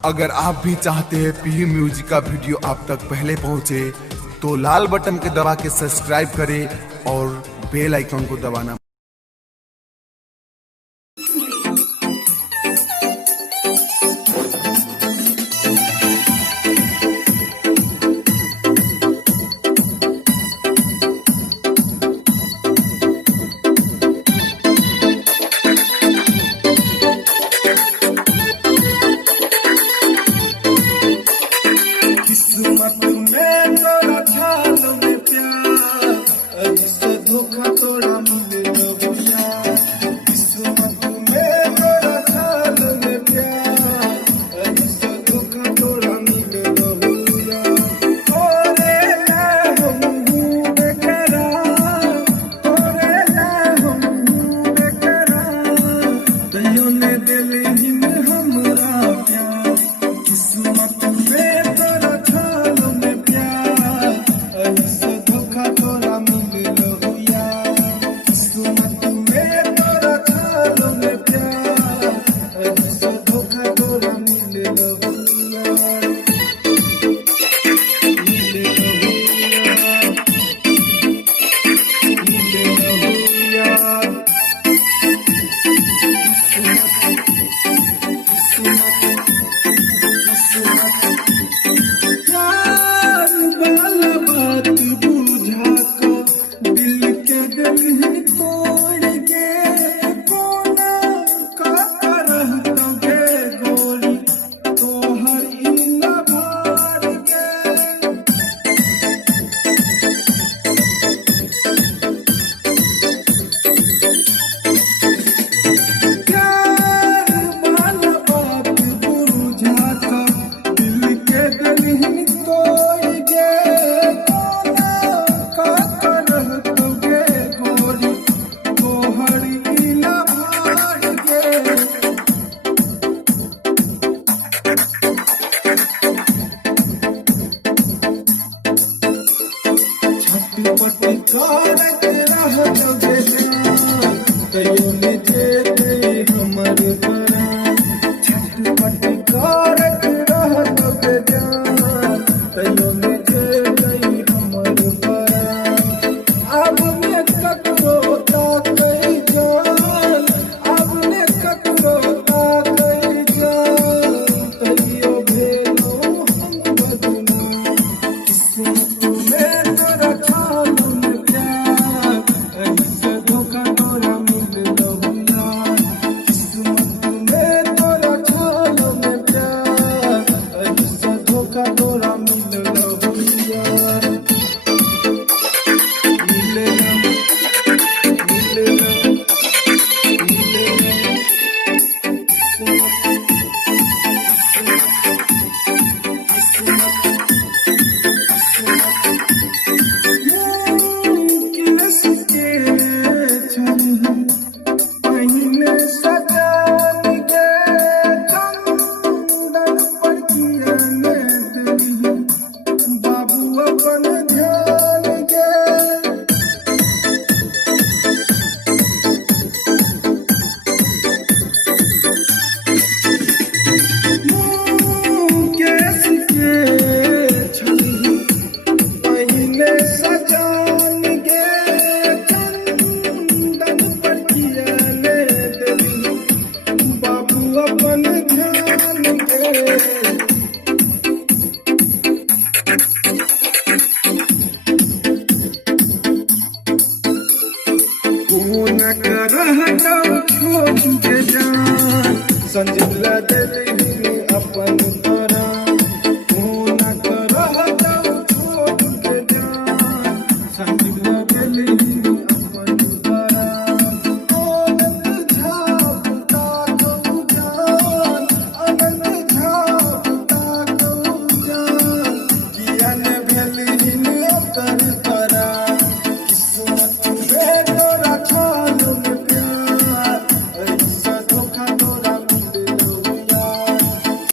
अगर आप भी चाहते हैं पी म्यूजिक का वीडियो आप तक पहले पहुंचे तो लाल बटन के दबा के सब्सक्राइब करें और बेल आइकन को दबाना। किस्मत में तोरा ख्याल में प्यार अभी से धोखा तोरा मिले लहुया। किस्मत में तोरा ख्याल में प्यार अभी से धोखा तोरा मिले लहुया। तोरे ले हम हूँ बेकरार, तोरे ले हम हूँ बेकरार, तैयो ने दिल ही में हमरा प्यार। किस्मत में तोरा ख्याल में प्यार अभी से धोखा तोरा मिले लहुया। किस्मत में तोरा ख्याल में प्यार अभी से धोखा तोरा मिले लहुया। मिले लहुया, मिले लहुया। प्यार वाला बात बुझा कर दिल के दिल ही तोड़ के कोना का रहतोगे गोरी तोहर ई न भार के। प्यार वाला बात बुझा कर दिल के दिल ही तोड़ के कोना का रहतोगे गोरी तोहर ई न भार के। छटपटी करत रहतोगे जान, कहियो ले जेते हमर परान। छटपटी करत रहतोगे जान, कहियो ले जेते हमर परान। अब ने ककरो ताकै जान, अब ने ककरो ताकै जान, कहियो भेलौ हम बदनाम। किस्मत में तोरा ख्याल में प्यार अभी से धोखा तोरा मिले लहुया। किस्मत में तोरा ख्याल में प्यार अभी से धोखा तोरा मिले लहुया। मिले लहुया, मिले लहुया, मिले पहिने सजान के चंदन पर किया ने देली बाबू अपन ध्यान के। केस के छली पहिने सजान के चंदन पर किया ने देली बाबू अपन ध्यान के। कौन करहतो छोड़ के जान, संजिला दिल